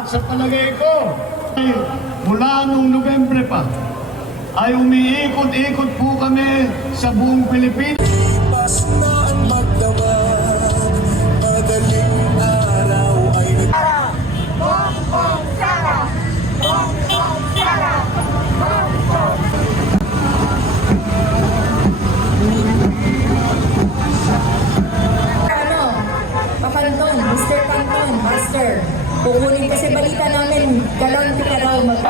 At sa palagay ko, mula nung Nobyembre pa, ay umiikot-ikot po kami sa buong Pilipinas. Pas na ang magdamag, madaling araw ay Bongbong Sara! Bongbong Sara! Bongbong! Ano? Papanton, Mr. Panton, Master. Kukunin kasi balita namin, galante ka raw mag...